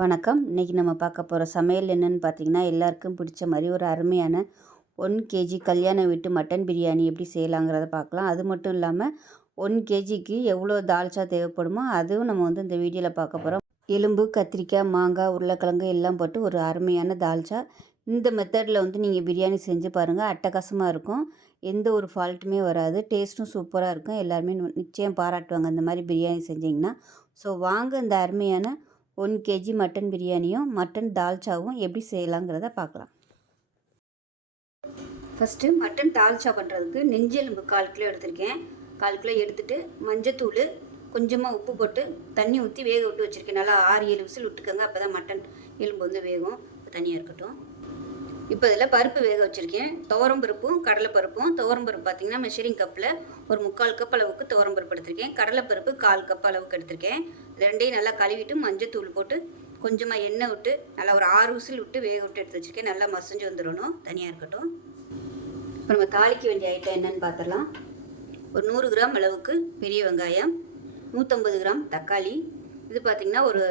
வணக்கம். இன்றைக்கி நம்ம பார்க்க போகிற சமையல் என்னென்னு பார்த்தீங்கன்னா எல்லாருக்கும் பிடிச்ச மாதிரி ஒரு அருமையான ஒன் கேஜி கல்யாண வீட்டு மட்டன் பிரியாணி எப்படி செய்யலாங்கிறத பார்க்கலாம். அது மட்டும் இல்லாமல் ஒன் கேஜிக்கு எவ்வளோ தால்ச்சா தேவைப்படுமோ அதுவும் நம்ம வந்து இந்த வீடியோவில் பார்க்க போகிறோம் எலும்பு கத்திரிக்காய் மாங்காய் உருளைக்கிழங்கு எல்லாம் போட்டு ஒரு அருமையான தால்ச்சா இந்த மெத்தடில் வந்து நீங்கள் பிரியாணி செஞ்சு பாருங்கள் அட்டகாசமாக இருக்கும். எந்த ஒரு ஃபால்ட்டுமே வராது. டேஸ்ட்டும் சூப்பராக இருக்கும். எல்லாருமே நிச்சயம் பாராட்டுவாங்க. இந்த மாதிரி பிரியாணி செஞ்சிங்கன்னா. ஸோ வாங்க இந்த அருமையான ஒன் கேஜி மட்டன் பிரியாணியும் மட்டன் தால்ச்சாவும் எப்படி செய்யலாங்கிறத பார்க்கலாம். ஃபஸ்ட்டு மட்டன் தால்ச்சா பண்ணுறதுக்கு நெஞ்செலும்பு கால் கிலோ எடுத்திருக்கேன். கால் கிலோ எடுத்துகிட்டு மஞ்சத்தூள் கொஞ்சமாக உப்பு போட்டு தண்ணி ஊற்றி வேக விட்டு வச்சுருக்கேன். நல்லா ஆறு ஏழு விசில் விட்டுக்கோங்க அப்போ தான் மட்டன் எலும்பு வந்து வேகும். தனியாக இருக்கட்டும். இப்போ இதில் பருப்பு வேக வச்சுருக்கேன். துவரம் பருப்பும் கடலைப்பருப்பும் துவரம் பருப்பு பார்த்தீங்கன்னா மெஷரிங் கப்பில் ஒரு முக்கால் கப் அளவுக்கு துவரம் பருப்பு எடுத்திருக்கேன். கடலைப்பருப்பு கால் கப் அளவுக்கு எடுத்திருக்கேன். ரெண்டையும் நல்லா கழுவிட்டு மஞ்சத்தூள் போட்டு கொஞ்சமாக எண்ணெய் விட்டு நல்லா ஒரு ஆறு விசில் விட்டு வேக விட்டு எடுத்து வச்சுருக்கேன். நல்லா மசிஞ்சு வந்துடணும். தனியாக இருக்கட்டும். இப்போ நம்ம தாளிக்க வேண்டிய ஐட்டம் என்னென்னு பார்த்துடலாம். ஒரு நூறு கிராம் அளவுக்கு பெரிய வெங்காயம் நூற்றம்பது கிராம் தக்காளி. இது பார்த்திங்கன்னா ஒரு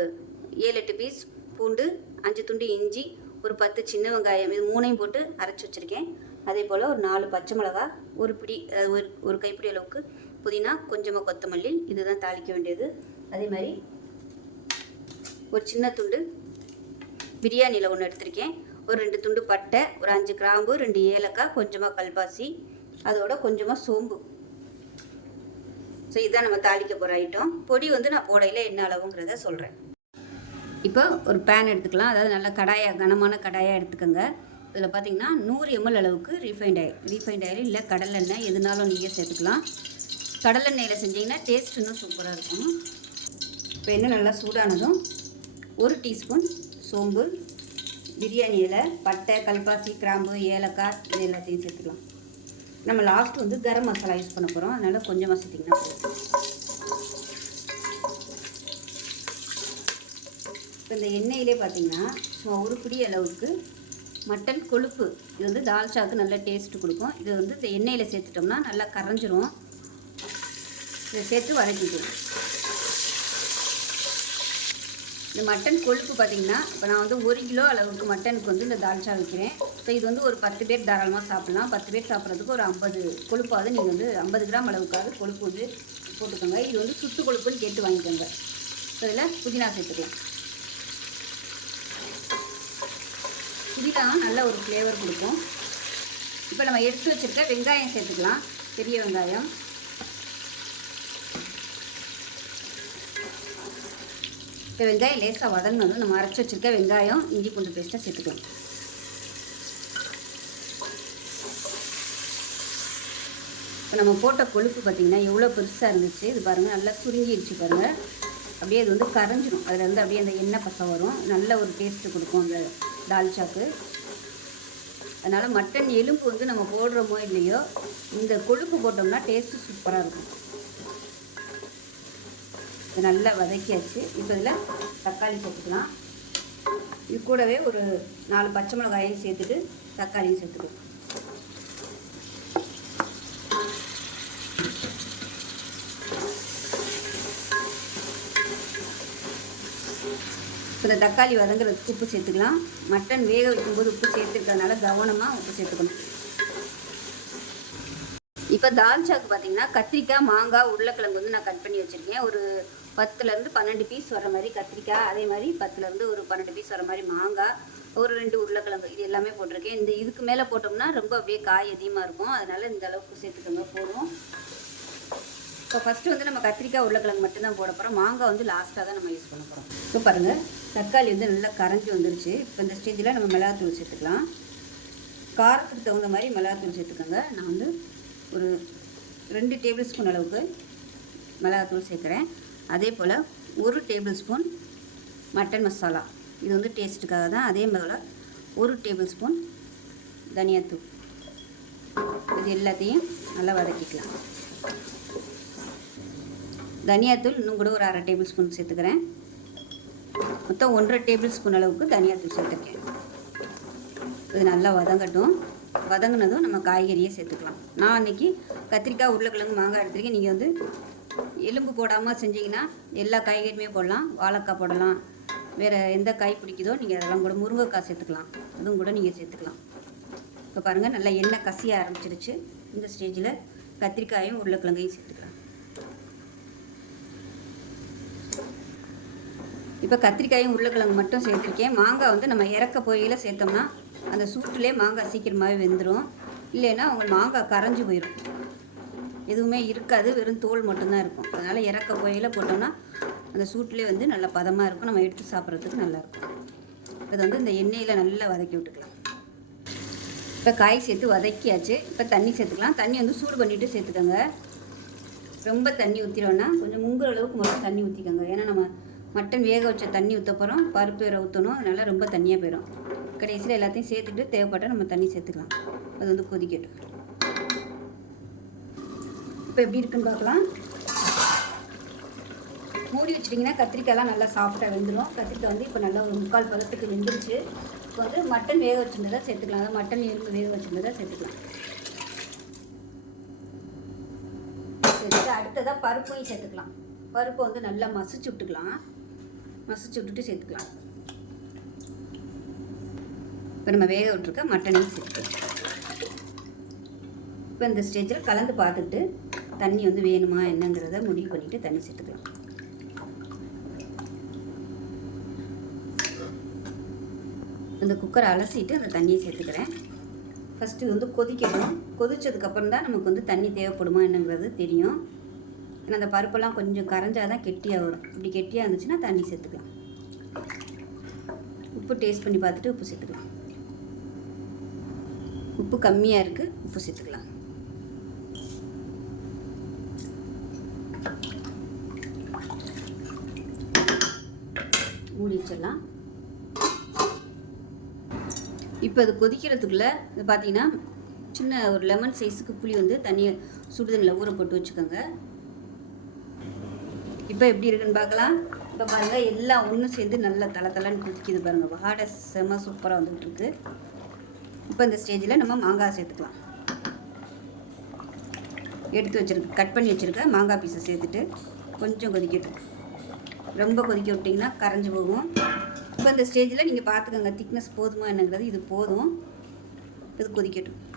ஏழு எட்டு பீஸ் பூண்டு அஞ்சு துண்டு இஞ்சி ஒரு பத்து சின்ன வெங்காயம். இது மூணையும் போட்டு அரைச்சி வச்சுருக்கேன். அதே போல் ஒரு நாலு பச்சை மிளகா ஒரு பிடி ஒரு ஒரு கைப்பிடி அளவுக்கு புதினா கொஞ்சமாக கொத்தமல்லி. இதுதான் தாளிக்க வேண்டியது. அதே மாதிரி ஒரு சின்ன துண்டு பிரியாணியில் ஒன்று எடுத்திருக்கேன். ஒரு ரெண்டு துண்டு பட்டை ஒரு அஞ்சு கிராம்பு ரெண்டு ஏலக்காய் கொஞ்சமாக கல்பாசி அதோட கொஞ்சமாக சோம்பு. ஸோ இதுதான் நம்ம தாளிக்க போகிற ஐட்டம் பொடி வந்து நான் போடையில் என்ன அளவுங்கிறத சொல்கிறேன் இப்போ ஒரு பேன் எடுத்துக்கலாம். அதாவது நல்ல கடாயா கனமான கடாயாக எடுத்துக்கோங்க. இதில் பார்த்தீங்கன்னா நூறு எம்எல் அளவுக்கு ரீஃபைண்ட் ஆயில் ரீஃபைண்ட் ஆயில் இல்லை கடலெண்ணெய் எதுனாலும் நீங்கள் சேர்த்துக்கலாம். கடலெண்ணெயில் செஞ்சீங்கன்னா டேஸ்ட் இன்னும் சூப்பராக இருக்கும். இப்போ எண்ணெய் நல்லா சூடானதும் ஒரு டீஸ்பூன் சோம்பு பிரியாணி இலை பட்டை கல்பாசி கிராம்பு ஏலக்காய் இது எல்லாத்தையும் சேர்த்துக்கலாம். நம்ம லாஸ்ட் வந்து கரம் மசாலா யூஸ் பண்ண போகிறோம் அதனால் கொஞ்சமாக சேர்த்திங்கன்னா போதும். இப்போ இந்த எண்ணெயிலே பார்த்தீங்கன்னா சும்மா ஒரு பிடி அளவுக்கு மட்டன் கொழுப்பு. இது வந்து தால்ச்சாவுக்கு நல்லா டேஸ்ட்டு கொடுக்கும். இது வந்து இந்த எண்ணெயில் சேர்த்துட்டோம்னா நல்லா கரைஞ்சிரும். இதை சேர்த்து வதக்கிக்கலாம். இந்த மட்டன் கொழுப்பு பார்த்தீங்கன்னா இப்போ நான் வந்து ஒரு கிலோ அளவுக்கு மட்டனுக்கு வந்து இந்த தால்ச்சா வைக்கிறேன். ஸோ இது வந்து ஒரு பத்து பேர் தாராளமாக சாப்பிட்லாம். பத்து பேர் சாப்பிட்றதுக்கு ஒரு ஐம்பது கொழுப்பாவது நீங்கள் வந்து ஐம்பது கிராம் அளவுக்காவது கொழுப்பு வந்து போட்டுக்கோங்க. இது வந்து சுத்து கொழுப்புன்னு கேட்டு வாங்கிக்கோங்க. ஸோ இதில் புதினா சேர்த்துக்கலாம். புதினா நல்ல ஒரு ஃப்ளேவர் கொடுக்கும். இப்போ நம்ம எடுத்து வச்சுருக்க வெங்காயம் சேர்த்துக்கலாம். பெரிய வெங்காயம். இப்போ வெங்காயம் லேசாக வதங்கினதும் நம்ம அரைச்சி வச்சுருக்க வெங்காயம் இஞ்சி பூண்டு பேஸ்ட்டாக சேர்த்துக்கலாம். இப்போ நம்ம போட்ட கொழுப்பு பார்த்திங்கன்னா எவ்வளோ பெருசாக இருந்துச்சு இது பாருங்கள் நல்லா சுருங்கிடுச்சு பாருங்கள் அப்படியே இது வந்து கரைஞ்சிரும். அதில் வந்து அப்படியே அந்த எண்ணெய் பசம் வரும். நல்ல ஒரு டேஸ்ட்டு கொடுக்கும் அந்த தால்ச்சாக்கு அதனால் மட்டன் எலும்பு வந்து நம்ம போடுறோமோ இல்லையோ இந்த கொழுப்பு போட்டோம்னா டேஸ்ட்டு சூப்பராக இருக்கும். இது நல்லா வதக்கியாச்சு. இப்போ இதில் தக்காளி சேர்த்துக்கலாம். இது கூடவே ஒரு நாலு பச்சை மிளகாயும் சேர்த்துட்டு தக்காளியும் சேர்த்துக்கலாம். இப்போ இந்த தக்காளி வதங்குறதுக்கு உப்பு சேர்த்துக்கலாம். மட்டன் வேக வைக்கும்போது உப்பு சேர்த்துருக்கறதுனால கவனமாக உப்பு சேர்த்துக்கணும். இப்போ தால்ச்சாக்கு பார்த்தீங்கன்னா கத்திரிக்காய் மாங்காய் உருளைக்கிழங்கு வந்து நான் கட் பண்ணி வச்சுருக்கேன். ஒரு பத்துலேருந்து பன்னெண்டு பீஸ் வர மாதிரி கத்திரிக்காய் அதே மாதிரி பத்துலேருந்து ஒரு பன்னெண்டு பீஸ் வர மாதிரி மாங்காய் ஒரு ரெண்டு உருளைக்கிழங்கு இது எல்லாமே போட்டிருக்கேன். இந்த இதுக்கு மேலே போட்டோம்னா ரொம்ப அப்படியே காய் அதிகமாக இருக்கும். அதனால் இந்த அளவுக்கு சேர்த்துக்கோங்க போடுவோம். இப்போ ஃபஸ்ட்டு வந்து நம்ம கத்திரிக்காய் உருளைக்கிழங்கு மட்டும்தான் போட போகிறோம் மாங்காய் வந்து லாஸ்ட்டாக தான் நம்ம யூஸ் பண்ண போகிறோம் இப்போ பாருங்கள் தக்காளி வந்து நல்லா கரைஞ்சி வந்துருச்சு. இப்போ இந்த ஸ்டேஜில் நம்ம மிளகாத்தூள் சேர்த்துக்கலாம். காரத்துக்கு தகுந்த மாதிரி மிளகாத்தூள் சேர்த்துக்கோங்க. நான் வந்து ஒரு ரெண்டு டேபிள் ஸ்பூன் அளவுக்கு மிளகாத்தூள் சேர்க்குறேன். அதே போல் ஒரு டேபிள் ஸ்பூன் மட்டன் மசாலா இது வந்து டேஸ்ட்டுக்காக தான். அதே போல் ஒரு டேபிள் ஸ்பூன் தனியாத்தூள் இது எல்லாத்தையும் நல்லா வதக்கிக்கலாம். தனியாத்தூள் இன்னும் கூட ஒரு அரை டேபிள் ஸ்பூன் சேர்த்துக்கிறேன். மொத்தம் ஒன்றரை டேபிள் ஸ்பூன் அளவுக்கு தனியாத்தூள் சேர்த்துருக்கேன். இது நல்லா வதங்கட்டும். வதங்கினதும் நம்ம காய்கறியை சேர்த்துக்கலாம். நான் அன்றைக்கி கத்திரிக்காய் உருளைக்கிழங்கு மாங்காய் எடுத்துருக்கேன். நீங்கள் வந்து எலும்பு போடாமல் செஞ்சீங்கன்னா எல்லா காய்கறியுமே போடலாம் வாழைக்காய் போடலாம் வேறு எந்த காய் பிடிக்குதோ நீங்கள் அதெல்லாம் கூட முருங்கைக்காய் சேர்த்துக்கலாம். அதுவும் கூட நீங்கள் சேர்த்துக்கலாம். இப்போ பாருங்கள் நல்லா எண்ணெய் கசிய ஆரம்பிச்சிருச்சு. இந்த ஸ்டேஜில் கத்திரிக்காயும் உருளைக்கிழங்கையும் சேர்த்துக்கலாம். இப்போ கத்திரிக்காயும் உருளைக்கிழங்கு மட்டும் சேர்த்துருக்கேன். மாங்காய் வந்து நம்ம இறக்க போயில சேர்த்தோம்னா அந்த சூட்டுலேயே மாங்காய் சீக்கிரமாகவே வெந்துடும் இல்லைன்னா அவங்க மாங்காய் கரைஞ்சி போயிடும் எதுவுமே இருக்காது. வெறும் தோல் மட்டும்தான் இருக்கும். அதனால் இறக்க போயில போட்டோம்னா அந்த சூட்லேயே வந்து நல்லா பதமாக இருக்கும். நம்ம எடுத்து சாப்பிட்றதுக்கு நல்லாயிருக்கும் இப்போ வந்து இந்த எண்ணெயில் நல்லா வதக்கி விட்டுக்கலாம். இப்போ காய் சேர்த்து வதக்கியாச்சு. இப்போ தண்ணி சேர்த்துக்கலாம். தண்ணி வந்து சூடு பண்ணிவிட்டு சேர்த்துக்கோங்க. ரொம்ப தண்ணி ஊற்றிடோன்னா கொஞ்சம் முங்குற அளவுக்கு மட்டும் தண்ணி ஊற்றிக்கோங்க ஏன்னா நம்ம மட்டன் வேக வச்ச தண்ணி ஊற்ற போகிறோம் பருப்பு வேற ஊற்றணும் அதனால் ரொம்ப தண்ணியாக போயிடும் கடைசியில் எல்லாத்தையும் சேர்த்துட்டு தேவைப்பட்டால் நம்ம தண்ணி சேர்த்துக்கலாம். அது வந்து கொதிக்கட்டும். இப்போ எப்படி இருக்குன்னு பார்க்கலாம். மூடி வச்சிட்டிங்கன்னா கத்திரிக்காய்லாம் நல்லா சாஃப்டாக வெந்துடும் கத்திரிக்காய் வந்து இப்போ நல்லா ஒரு முக்கால் பதத்துக்கு வெந்துருச்சு. இப்போ வந்து மட்டன் வேக வச்சுருந்ததை சேர்த்துக்கலாம். அதாவது மட்டன் எலும்பு வேக வச்சுருந்ததை சேர்த்துக்கலாம். சேர்த்துட்டு அடுத்ததாக பருப்பையும் சேர்த்துக்கலாம். பருப்பை வந்து நல்லா மசிச்சு விட்டுக்கலாம். மசிச்சு விட்டுட்டு சேர்த்துக்கலாம். இப்போ நம்ம வேக விட்டுருக்க மட்டனையும் சேர்த்துக்கலாம். இப்போ இந்த ஸ்டேஜில் கலந்து பார்த்துட்டு தண்ணி வந்து வேணுமா என்னங்கிறத முடிவு பண்ணிவிட்டு தண்ணி சேர்த்துக்கலாம். இந்த குக்கரை அலசிட்டு அந்த தண்ணியை சேர்த்துக்கிறேன். ஃபஸ்ட்டு இது வந்து கொதிக்கணும் கொதித்ததுக்கப்புறம் தான் நமக்கு வந்து தண்ணி தேவைப்படுமா என்னங்கிறது தெரியும். ஏன்னா அந்த பருப்பெல்லாம் கொஞ்சம் கரைஞ்சால் தான் கெட்டியாக வரும். இப்படி கெட்டியாக இருந்துச்சுன்னா தண்ணி சேர்த்துக்கலாம். உப்பு டேஸ்ட் பண்ணி பார்த்துட்டு உப்பு சேர்த்துக்கலாம். உப்பு கம்மியாக இருக்குது உப்பு சேர்த்துக்கலாம். மூடி வச்சிடலாம் இப்போ அது கொதிக்கிறதுக்குள்ளே இது பார்த்தீங்கன்னா சின்ன ஒரு லெமன் சைஸுக்கு புளி வந்து தண்ணியை சுடுதண்ணில் ஊற போட்டு வச்சுக்கோங்க. இப்போ எப்படி இருக்குன்னு பார்க்கலாம். இப்போ பாருங்கள் எல்லாம் ஒன்றும் சேர்ந்து நல்லா தலை தலைன்னு குதிக்குது பாருங்கள் வாடை செம சூப்பராக வந்துகிட்டு இருக்கு இப்போ இந்த ஸ்டேஜில் நம்ம மாங்காய் சேர்த்துக்கலாம். எடுத்து வச்சுருக்கு கட் பண்ணி வச்சுருக்க மாங்காய் பீஸை சேர்த்துட்டு கொஞ்சம் கொதிக்கட்டும் ரொம்ப கொதிக்க விட்டிங்கன்னா கரைஞ்சி போகும். இப்போ இந்த ஸ்டேஜில் நீங்கள் பார்த்துக்கோங்க திக்னஸ் போதுமா என்னங்கிறது இது போதும். இது கொதிக்கட்டும்.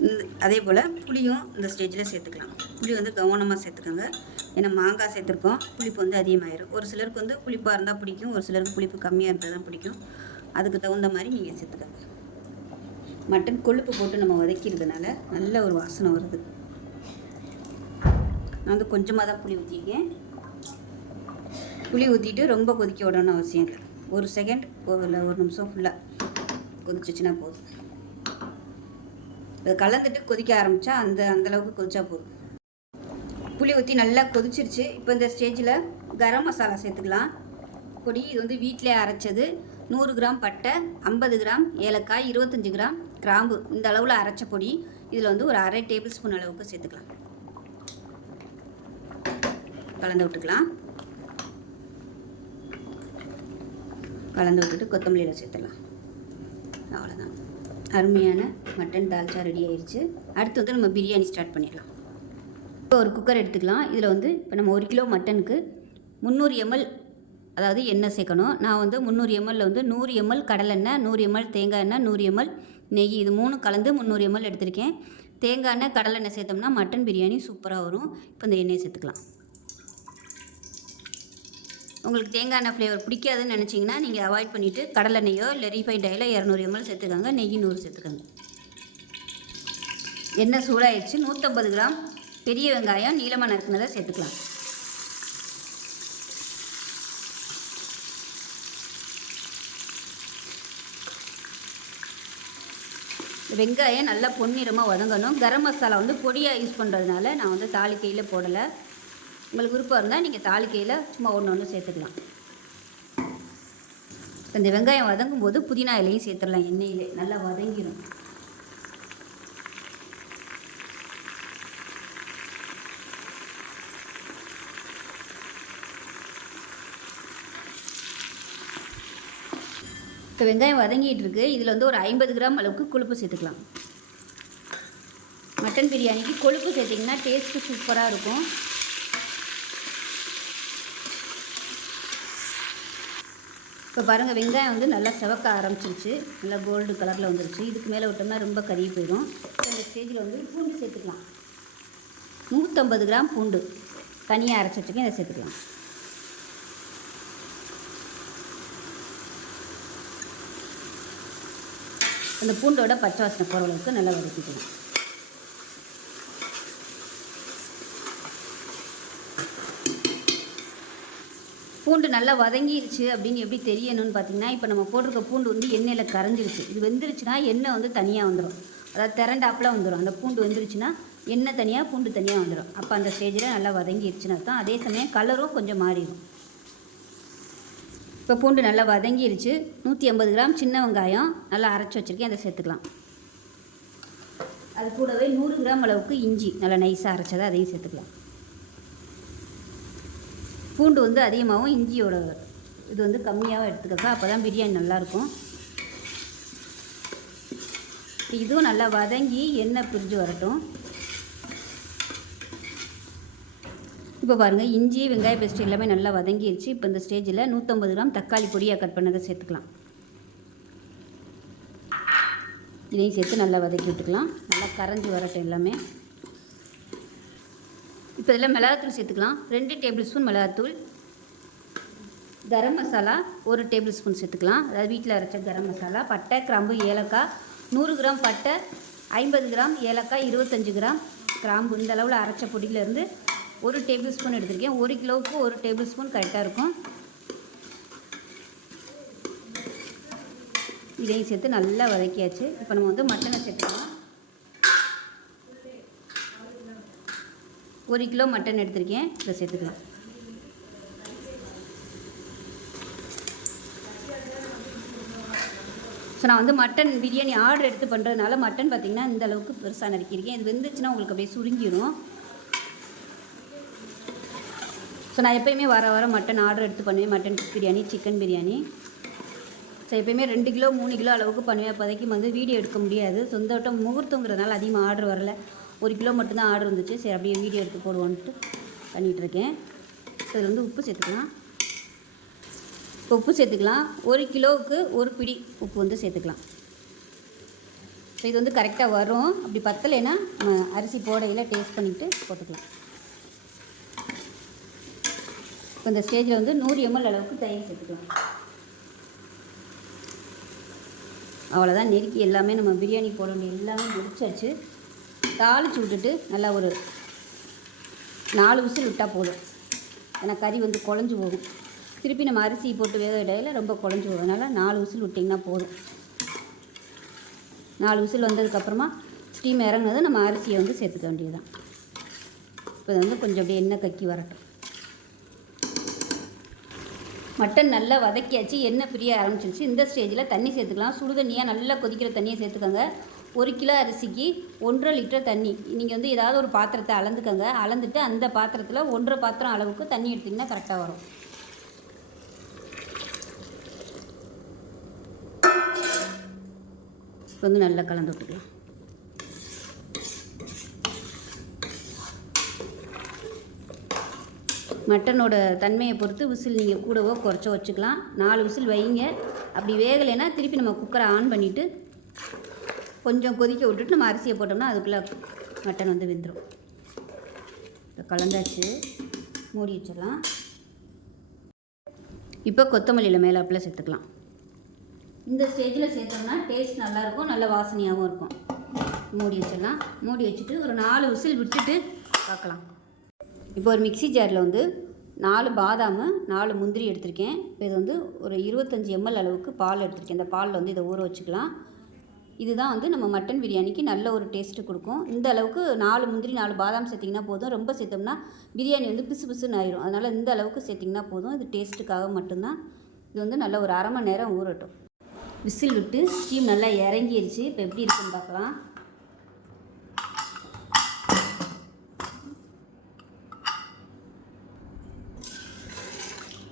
இந்த- அதே போல் புளியும் இந்த ஸ்டேஜில் சேர்த்துக்கலாம். புளி வந்து கவனமாக சேர்த்துக்கோங்க. ஏன்னா மாங்காய் சேர்த்துருக்கோம் புளிப்பு வந்து அதிகமாகிடும் ஒரு சிலருக்கு வந்து புளிப்பாக இருந்தால் பிடிக்கும் ஒரு சிலருக்கு புளிப்பு கம்மியாக இருந்தால் தான் பிடிக்கும். அதுக்கு தகுந்த மாதிரி நீங்கள் சேர்த்துக்கோங்க. மட்டன் கொழுப்பு போட்டு நம்ம வதக்கிறதுனால நல்ல ஒரு வாசனை வருது. நான் வந்து கொஞ்சமாக தான் புளி ஊற்றிருக்கேன் புளி ஊற்றிட்டு ரொம்ப கொதிக்க விடணும்னு அவசியம் இல்லை. ஒரு செகண்ட் இல்லை ஒரு நிமிஷம் ஃபுல்லாக கொதிச்சிச்சுன்னா போதும். இதை கலந்துட்டு கொதிக்க ஆரம்பித்தா அந்த அந்த அளவுக்கு கொதிச்சா போதும். புளி ஊற்றி நல்லா கொதிச்சிருச்சு. இப்போ இந்த ஸ்டேஜில் கரம் மசாலா சேர்த்துக்கலாம். பொடி இது வந்து வீட்டிலே அரைச்சது நூறு கிராம் பட்டை ஐம்பது கிராம் ஏலக்காய் இருபத்தஞ்சி கிராம் கிராம்பு. இந்த அளவில் அரைச்ச பொடி இதில் வந்து ஒரு அரை டேபிள் ஸ்பூன் அளவுக்கு சேர்த்துக்கலாம். கலந்து விட்டுக்கலாம். கலந்து விட்டுட்டு கொத்தமல்லியில் சேர்த்துடலாம். அவ்வளோதான் அருமையான மட்டன் தால்ச்சா ரெடி ஆயிடுச்சு அடுத்து வந்து நம்ம பிரியாணி ஸ்டார்ட் பண்ணிடலாம். இப்போ ஒரு குக்கர் எடுத்துக்கலாம். இதில் வந்து இப்போ நம்ம ஒரு கிலோ மட்டனுக்கு முந்நூறு எம்எல் அதாவது எண்ணெய் சேர்க்கணும். நான் வந்து முந்நூறு எம்எல்ல வந்து நூறு எம்எல் கடலெண்ணெய் நூறு எம்எல் தேங்காய் எண்ணெய் நூறு எம்எல் நெய். இது மூணு கலந்து முந்நூறு எம்எல் எடுத்திருக்கேன். தேங்காய் எண்ணெய் கடலெண்ணெய் சேர்த்தோம்னா மட்டன் பிரியாணி சூப்பராக வரும். இப்போ இந்த எண்ணெயை சேர்த்துக்கலாம். உங்களுக்கு தேங்காய் எண்ணெய் ஃப்ளேவர் பிடிக்காதுன்னு நினச்சிங்கன்னா நீங்கள் அவாய்ட் பண்ணிவிட்டு கடலெண்ணெயோ இல்லை ரீஃபைண்ட் ஆயிலோ இரநூறு எம்எல் சேர்த்துக்கோங்க. நெய் நூறு சேர்த்துக்கோங்க. எண்ணெய் சூடாயிடுச்சு. நூற்றம்பது கிராம் பெரிய வெங்காயம் நீளமாக நறுக்குனதை சேர்த்துக்கலாம். வெங்காயம் நல்லா பொன்னிறமாக வதங்கணும். கரம் மசாலா வந்து பொடியாக யூஸ் பண்ணுறதுனால நான் வந்து தாளிக்கையில் போடலை. உங்களுக்கு விருப்பம் இருந்தால் நீங்கள் தாளிக்கையில் சும்மா ஒன்று ஒன்று சேர்த்துக்கலாம். இந்த வெங்காயம் வதங்கும் போது புதினா இலையும் சேர்த்துடலாம் எண்ணெயிலே. நல்லா வதங்கிடும் இப்போ வெங்காயம் வதங்கிட்டு இருக்கு. இதில் வந்து ஒரு ஐம்பது கிராம் அளவுக்கு கொழுப்பு சேர்த்துக்கலாம். மட்டன் பிரியாணிக்கு கொழுப்பு சேர்த்திங்கன்னா டேஸ்ட்டு சூப்பராக இருக்கும். இப்போ பாருங்கள் வெங்காயம் வந்து நல்லா செவக்க ஆரம்பிச்சிருச்சு. நல்லா கோல்டு கலரில் வந்துருச்சு. இதுக்கு மேலே விட்டோம்னா ரொம்ப கறி போயிடும். இப்போ இந்த ஸ்டேஜில் வந்து பூண்டு சேர்த்துக்கலாம். நூற்றம்பது கிராம் பூண்டு. தனியாக அரைச்சி வச்சுருக்கேன் இதை சேர்த்துக்கலாம். அந்த பூண்டோட பச்சை வாசனை போகிற அளவுக்கு நல்லா வதக்கிக்கலாம். பூண்டு நல்லா வதங்கிருச்சு அப்படின்னு எப்படி தெரியணும்னு பார்த்தீங்கன்னா இப்போ நம்ம போட்டிருக்க பூண்டு வந்து எண்ணெயில் கரைஞ்சிருச்சு. இது வெந்துருச்சுன்னா எண்ணெய் வந்து தனியாக வந்துடும் அதாவது திரண்டாப்பில் வந்துடும் அந்த பூண்டு வந்துருச்சுன்னா எண்ணெய் தனியாக பூண்டு தனியாக வந்துடும் அப்போ அந்த ஸ்டேஜில் நல்லா வதங்கிருச்சுன்னு அர்த்தம். அதே சமயம் கலரும் கொஞ்சம் மாறிடும். இப்போ பூண்டு நல்லா வதங்கிருச்சு. நூற்றி ஐம்பது கிராம் சின்ன வெங்காயம் நல்லா அரைச்சி வச்சுருக்கேன். அதை சேர்த்துக்கலாம். அது கூடவே நூறு கிராம் அளவுக்கு இஞ்சி நல்லா நைஸாக அரைச்சதை அதையும் சேர்த்துக்கலாம். பூண்டு வந்து அதிகமாகவும் இஞ்சியோட இது வந்து கம்மியாகவும் எடுத்துக்கோங்க. அப்போ தான் பிரியாணி நல்லாயிருக்கும். இதுவும் நல்லா வதங்கி எண்ணெய் பிரிஞ்சு வரட்டும். இப்போ பாருங்கள் இஞ்சி வெங்காய பேஸ்ட் எல்லாமே நல்லா வதங்கிடுச்சு இப்போ இந்த ஸ்டேஜில் நூற்றம்பது கிராம் தக்காளி பொடியாக கட் பண்ணதை சேர்த்துக்கலாம். இதையும் சேர்த்து நல்லா வதக்கி விட்டுக்கலாம். நல்லா கரைஞ்சி வரட்டும் எல்லாமே. இப்போ இதில் மிளகாத்தூள் சேர்த்துக்கலாம். ரெண்டு டேபிள் ஸ்பூன் மிளகாத்தூள். கரம் மசாலா ஒரு டேபிள் ஸ்பூன் சேர்த்துக்கலாம். அதாவது வீட்டில் அரைச்ச கரம் மசாலா பட்டை கிராம்பு ஏலக்காய் நூறு கிராம் பட்டை ஐம்பது கிராம் ஏலக்காய் இருபத்தஞ்சி கிராம் கிராம்பு. இந்த அளவில் அரைச்ச பொடியிலேருந்து ஒரு டேபிள் ஸ்பூன் எடுத்திருக்கேன். ஒரு கிலோவுக்கு ஒரு டேபிள் ஸ்பூன் கரெக்டாக இருக்கும். இதையும் சேர்த்து நல்லா வதக்கியாச்சு. இப்போ நம்ம வந்து மட்டனை சேர்த்துக்கலாம். ஒரு கிலோ மட்டன் எடுத்திருக்கேன். இதை சேர்த்துக்கலாம். ஸோ நான் வந்து மட்டன் பிரியாணி ஆர்டர் எடுத்து பண்ணுறதுனால மட்டன் பார்த்திங்கன்னா இந்த அளவுக்கு பெருசாக நறுக்கியிருக்கேன். இது வெந்துச்சுன்னா உங்களுக்கு அப்படியே சுருங்கிடும் ஸோ நான் எப்பயுமே வர வர மட்டன் ஆர்டர் எடுத்து பண்ணுவேன். Mutton biryani chicken biryani. So எப்பயுமே ரெண்டு கிலோ மூணு கிலோ அளவுக்கு பண்ணுவேன். அப்போதைக்கு வந்து வீடியோ எடுக்க முடியாது. சொந்த வட்டம் முகூர்த்தங்கிறதுனால அதிகமாக ஆர்டர் வரல. ஒரு கிலோ மட்டும்தான் ஆர்டர் வந்துச்சு சரி அப்படியே வீடியோ எடுத்து போடுவோன்ட்டு பண்ணிகிட்ருக்கேன் இதில் வந்து உப்பு சேர்த்துக்கலாம். இப்போ உப்பு சேர்த்துக்கலாம். ஒரு கிலோவுக்கு ஒரு பிடி உப்பு வந்து சேர்த்துக்கலாம். ஸோ இது வந்து கரெக்டாக வரும். அப்படி பத்தலைன்னா நம்ம அரிசி போடையில் டேஸ்ட் பண்ணிவிட்டு போட்டுக்கலாம். இப்போ இந்த ஸ்டேஜில் வந்து நூறு எம்எல் அளவுக்கு தயிர் சேர்த்துக்கலாம். அவ்வளோதான் நெருக்கி எல்லாமே நம்ம பிரியாணி போட வேண்டிய எல்லாமே முடிச்சாச்சு. தாளித்து விட்டுட்டு நல்லா ஒரு நாலு விசில் விட்டால் போதும். ஏன்னா கறி வந்து குழஞ்சி போகும். திருப்பி நம்ம அரிசி போட்டு வேக இடையில ரொம்ப குழஞ்சி போகும். அதனால் நாலு விசில் விட்டிங்கன்னா போதும். நாலு விசில் வந்ததுக்கப்புறமா ஸ்டீம் இறங்குனது நம்ம அரிசியை வந்து சேர்த்துக்க வேண்டியதுதான். இப்போ வந்து கொஞ்சம் அப்படியே எண்ணெய் கக்கி வரட்டும். மட்டன் நல்லா வதக்கியாச்சு எண்ணெய் பிரிய ஆரம்பிச்சிருச்சு. இந்த ஸ்டேஜில் தண்ணி சேர்த்துக்கலாம். சுடு தண்ணியாக நல்லா கொதிக்கிற தண்ணியை சேர்த்துக்கோங்க. ஒரு கிலோ அரிசிக்கு ஒன்றரை லிட்டர் தண்ணி. நீங்கள் வந்து ஏதாவது ஒரு பாத்திரத்தை அளந்துக்கோங்க. அளந்துட்டு அந்த பாத்திரத்தில் ஒன்றரை பாத்திரம் அளவுக்கு தண்ணி எடுத்திங்கன்னா கரெக்டாக வரும். இப்போ வந்து நல்லா கலந்து விட்டுக்கலாம். மட்டனோட தன்மையை பொறுத்து விசில் நீங்கள் கூடவோ குறைச்சோ வச்சுக்கலாம். நாலு விசில் வைங்க. அப்படி வேகலைன்னா திருப்பி நம்ம குக்கரை ஆன் பண்ணிவிட்டு கொஞ்சம் கொதிக்க விட்டுட்டு நம்ம அரிசியை போட்டோம்னா அதுக்குள்ளே மட்டன் வந்து வெந்துடும் இப்போ கலந்தாச்சு. மூடி வச்சிடலாம். இப்போ கொத்தமல்லியில் மேலாப்பில் சேர்த்துக்கலாம். இந்த ஸ்டேஜில் சேர்த்தோம்னா டேஸ்ட் நல்லாயிருக்கும் நல்ல வாசனையாகவும் இருக்கும். மூடி வச்சிடலாம். மூடி வச்சுட்டு ஒரு நாலு விசில் விட்டுட்டு பார்க்கலாம். இப்போ ஒரு மிக்ஸி ஜாரில் வந்து நாலு பாதாம் நாலு முந்திரி எடுத்திருக்கேன். இப்போ இது வந்து ஒரு இருபத்தஞ்சி எம்எல் அளவுக்கு பால் எடுத்திருக்கேன். இந்த பாலில் வந்து இதை ஊற வச்சுக்கலாம். இதுதான் வந்து நம்ம மட்டன் பிரியாணிக்கு நல்ல ஒரு டேஸ்ட்டு கொடுக்கும். இந்த அளவுக்கு நாலு முந்திரி நாலு பாதாம் சேர்த்திங்கன்னா போதும். ரொம்ப சேர்த்தோம்னா பிரியாணி வந்து பிசு பிசுன்னு ஆயிரும். அதனால் இந்த அளவுக்கு சேர்த்திங்கன்னா போதும். இது டேஸ்ட்டுக்காக மட்டும்தான். இது வந்து நல்ல ஒரு அரை மணி நேரம் ஊறட்டும். விசில் விட்டு ஸ்டீம் நல்லா இறங்கிருச்சு. இப்போ எப்படி இருக்குன்னு பார்க்கலாம்.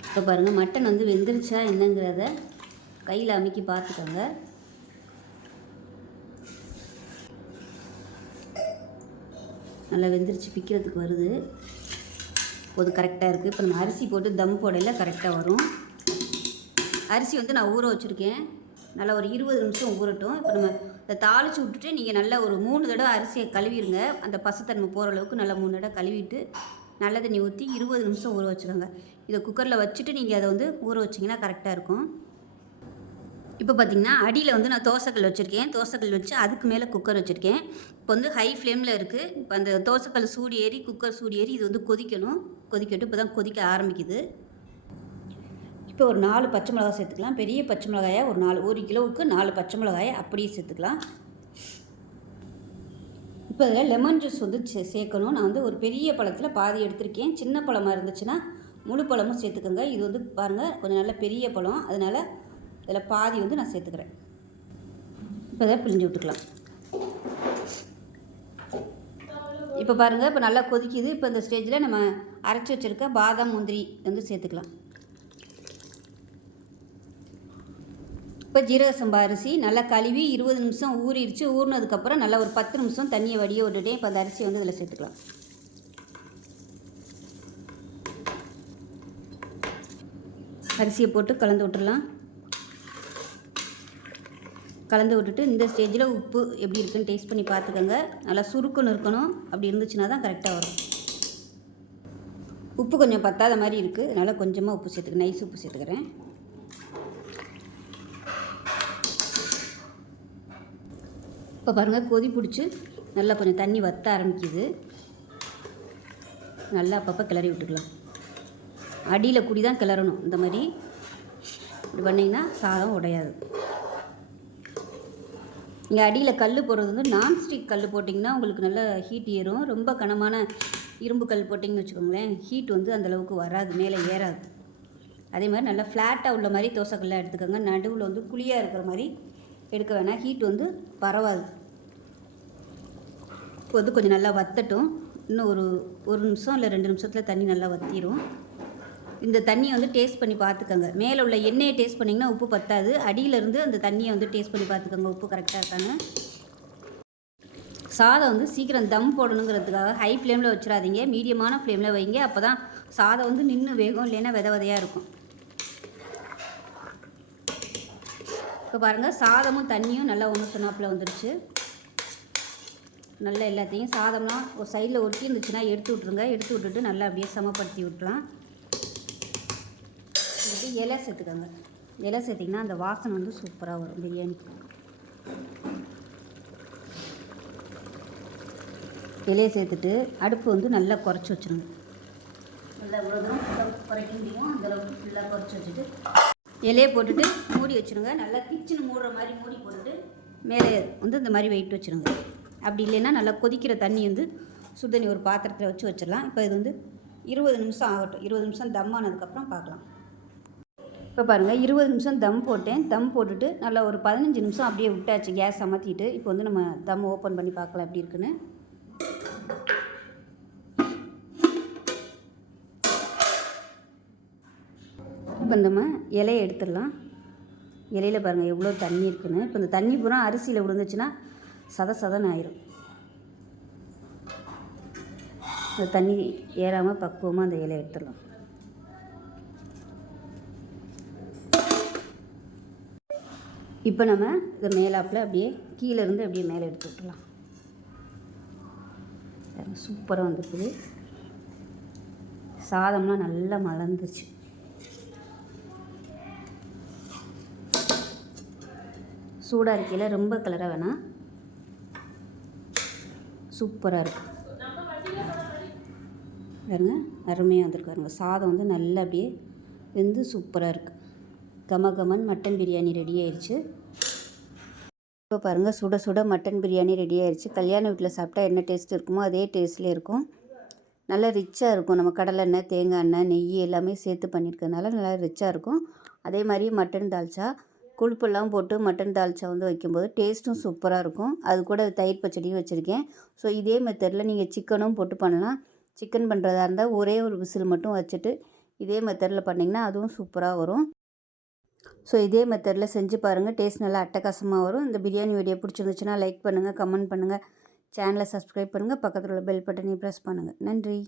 இப்போ பாருங்கள் மட்டன் வந்து வெந்துருச்சா என்னங்கிறத கையில் அமுக்கி பார்த்துக்கோங்க. நல்லா வெந்துருச்சு பிக்கிறதுக்கு வருது. போது கரெக்டாக இருக்குது இப்போ நம்ம அரிசி போட்டு தம் போடையில் கரெக்டாக வரும். அரிசி வந்து நான் ஊற வச்சுருக்கேன். நல்லா ஒரு இருபது நிமிஷம் ஊறட்டும். இப்போ நம்ம இதை தாளித்து விட்டுட்டு நீங்கள் நல்லா ஒரு மூணு தடவை அரிசியை கழுவிடுங்க. அந்த பசத்தன்மை போகிற அளவுக்கு நல்லா மூணு தடவை கழுவிட்டு நல்ல தண்ணி ஊற்றி இருபது நிமிஷம் ஊற வச்சுக்கோங்க. இதை குக்கரில் வச்சுட்டு நீங்கள் அதை வந்து ஊற வச்சிங்கன்னா கரெக்டாக இருக்கும். இப்போ பார்த்திங்கன்னா அடியில் வந்து நான் தோசைக்கல் வச்சுருக்கேன். தோசைக்கல் வச்சு அதுக்கு மேலே குக்கர் வச்சுருக்கேன். இப்போ வந்து ஹை ஃப்ளேமில் இருக்குது இப்போ அந்த தோசைக்கல் சூடு ஏறி குக்கர் சூடு ஏறி இது வந்து கொதிக்கணும். கொதிக்கட்டும். இப்போ தான் கொதிக்க ஆரம்பிக்குது. இப்போ ஒரு நாலு பச்சை மிளகாய் சேர்த்துக்கலாம். பெரிய பச்சை மிளகாயை ஒரு நாலு ஒரு கிலோவுக்கு நாலு பச்சை மிளகாயை அப்படியே சேர்த்துக்கலாம். இப்போ இதில் லெமன் ஜூஸ் வந்து சே சேர்க்கணும். நான் வந்து ஒரு பெரிய பழத்தில் பாதி எடுத்திருக்கேன். சின்ன பழமாக இருந்துச்சுன்னா முழு பழமும் சேர்த்துக்கோங்க. இது வந்து பாருங்கள் கொஞ்சம் நல்ல பெரிய பழம். அதனால் இதில் பாதி வந்து நான் சேர்த்துக்கிறேன். இப்போ இதை பிழிஞ்சு விட்டுக்கலாம். இப்போ பாருங்கள் இப்போ நல்லா கொதிக்குது. இப்போ இந்த ஸ்டேஜில் நம்ம அரைச்சி வச்சுருக்க பாதாம் முந்திரி வந்து சேர்த்துக்கலாம். இப்போ ஜீரக சம்பா அரிசி நல்லா கழுவி இருபது நிமிஷம் ஊறிடுச்சு. ஊறினதுக்கப்புறம் நல்லா ஒரு பத்து நிமிஷம் தண்ணியை வடிய விட்டுட்டே இப்போ அந்த அரிசியை வந்து இதில் சேர்த்துக்கலாம். அரிசியை போட்டு கலந்து விட்டுடலாம். கலந்து விட்டுட்டு இந்த ஸ்டேஜில் உப்பு எப்படி இருக்குன்னு டேஸ்ட் பண்ணி பார்த்துக்கோங்க. நல்லா சுருக்குன்னு இருக்கணும் அப்படி இருந்துச்சுன்னா தான் கரெக்டாக வரும். உப்பு கொஞ்சம் பத்தாத மாதிரி இருக்குது அதனால் கொஞ்சமாக உப்பு சேர்த்துக்க நைஸ் உப்பு சேர்த்துக்கிறேன். இப்போ பாருங்கள் கொதி பிடிச்சி நல்லா கொஞ்சம் தண்ணி வத்த ஆரம்பிக்குது. நல்லா அப்பப்போ கிளறி விட்டுக்கலாம். அடியில் குடி தான் கிளறணும். இந்த மாதிரி இப்படி பண்ணிங்கன்னா சாதம் உடையாது. நீங்கள் அடியில் கல் போடுறது வந்து நான்ஸ்டிக் கல் போட்டிங்கன்னா உங்களுக்கு நல்லா ஹீட் ஏறும். ரொம்ப கனமான இரும்பு கல் போட்டிங்கன்னு வச்சுக்கோங்களேன் ஹீட் வந்து அந்தளவுக்கு வராது மேலே ஏறாது. அதே மாதிரி நல்லா ஃப்ளாட்டாக உள்ள மாதிரி தோசைக்கல்லாம் எடுத்துக்கோங்க. நடுவில் வந்து குழியாக இருக்கிற மாதிரி எடுக்க வேணாம். ஹீட் வந்து பரவாது. இப்போ வந்து கொஞ்சம் நல்லா வத்தட்டும். இன்னும் ஒரு ஒரு நிமிஷம் இல்லை ரெண்டு நிமிஷத்தில் தண்ணி நல்லா வத்திடும் இந்த தண்ணியை வந்து டேஸ்ட் பண்ணி பார்த்துக்கோங்க. மேலே உள்ள எண்ணெயை டேஸ்ட் பண்ணிங்கன்னா உப்பு பத்தாது. அடியிலேருந்து அந்த தண்ணியை வந்து டேஸ்ட் பண்ணி பார்த்துக்கோங்க. உப்பு கரெக்டாக இருக்கான்னு. சாதம் வந்து சீக்கிரம் தம் போடணுங்கிறதுக்காக ஹை ஃப்ளேமில் வச்சிடாதீங்க. மீடியமான ஃப்ளேமில் வைங்க. அப்போ தான் சாதம் வந்து நின்று வேகும். இல்லைன்னா வித விதையாக இருக்கும். இப்போ பாருங்கள் சாதமும் தண்ணியும் நல்லா ஒன்று சொன்னாப்பில் வந்துடுச்சு நல்லா எல்லாத்தையும் சாதம்லாம் ஒரு சைடில் ஒட்டி இருந்துச்சுன்னா எடுத்து விட்ருங்க எடுத்து விட்டுட்டு நல்லா அப்படியே சமப்படுத்தி விட்லாம் இது இலை சேர்த்துக்கோங்க. இலை சேர்த்திங்கன்னா அந்த வாசனை வந்து சூப்பராக வரும் பிரியாணிக்கு இலையை சேர்த்துட்டு அடுப்பு வந்து நல்லா குறைச்சி வச்சுருங்க. நல்லா எவ்வளோ தூரம் குறைக்க முடியுமோ அந்த அளவுக்கு ஃபுல்லாக குறைச்சி வச்சுட்டு இலையை போட்டுட்டு மூடி வச்சுருங்க. நல்லா கிச்சன் மூடுற மாதிரி மூடி போட்டுட்டு மேலே வந்து இந்த மாதிரி வெயிட் வச்சுருங்க. அப்படி இல்லைன்னா நல்லா கொதிக்கிற தண்ணி வந்து சுடுதண்ணி ஒரு பாத்திரத்தில் வச்சு வச்சிடலாம். இப்போ இது வந்து இருபது நிமிஷம் ஆகட்டும். இருபது நிமிஷம் தம் ஆனதுக்கப்புறம் பார்க்கலாம். இப்போ பாருங்கள் இருபது நிமிஷம் தம் போட்டேன். தம் போட்டுட்டு நல்லா ஒரு பதினஞ்சு நிமிஷம் அப்படியே விட்டாச்சு. கேஸ் அமர்த்திட்டு இப்போ வந்து நம்ம தம் ஓப்பன் பண்ணி பார்க்கலாம் எப்படி இருக்குன்னு. இப்போ நம்ம இலையை எடுத்துடலாம். இலையில் பாருங்கள் எவ்வளோ தண்ணி இருக்குன்னு. இப்போ இந்த தண்ணி பூரா அரிசியில் விழுந்துச்சுன்னா சத சதன் ஆயிரும். இந்த தண்ணி ஏறாமல் பக்குவமாக அந்த இலையை எடுத்துடலாம். இப்போ நம்ம இதை மேலாப்பில் அப்படியே கீழேருந்து அப்படியே மேலே எடுத்து விட்டுலாம் சூப்பராக வந்துருக்குது. சாதம்லாம் நல்லா மலர்ந்துச்சு சூடாக இருக்கையில் ரொம்ப கலராக வேணாம். சூப்பராக இருக்கு. பாருங்க அருமையாக வந்திருக்கு. பாருங்க சாதம் வந்து நல்லா அப்படியே வெந்து சூப்பராக இருக்குது கம கமன் மட்டன் பிரியாணி ரெடி ஆயிடுச்சு இப்போ பாருங்கள் சுட சுட மட்டன் பிரியாணி ரெடி ஆயிடுச்சு கல்யாண வீட்டில் சாப்பிட்டா என்ன டேஸ்ட் இருக்குமோ அதே டேஸ்ட்டில் இருக்கும். நல்லா ரிச்சாக இருக்கும். நம்ம கடலை எண்ணெய் தேங்காய் எண்ணெய் நெய் எல்லாமே சேர்த்து பண்ணியிருக்கறனால நல்லா ரிச்சாக இருக்கும். அதே மாதிரி மட்டன் தால்ச்சா கொழுப்பெல்லாம் போட்டு மட்டன் தால்ச்சா வந்து வைக்கும்போது டேஸ்ட்டும் சூப்பராக இருக்கும். அது கூட தயிர் பச்சடியும் வச்சுருக்கேன். ஸோ இதே மெத்தடில் நீங்கள் சிக்கனும் போட்டு பண்ணலாம். சிக்கன் பண்ணுறதா இருந்தால் ஒரே ஒரு விசில் மட்டும் வச்சுட்டு இதே மெத்தடில் பண்ணிங்கன்னா அதுவும் சூப்பராக வரும். ஸோ இதே மெத்தடில் செஞ்சு பாருங்கள் டேஸ்ட் நல்லா அட்டகாசமாக வரும். இந்த பிரியாணி வீடியோ பிடிச்சிருந்துச்சுன்னா லைக் பண்ணுங்கள் கமெண்ட் பண்ணுங்கள் சேனலை சப்ஸ்கிரைப் பண்ணுங்கள் பக்கத்தில் உள்ள பெல் பட்டனையும் ப்ரெஸ் பண்ணுங்கள் நன்றி.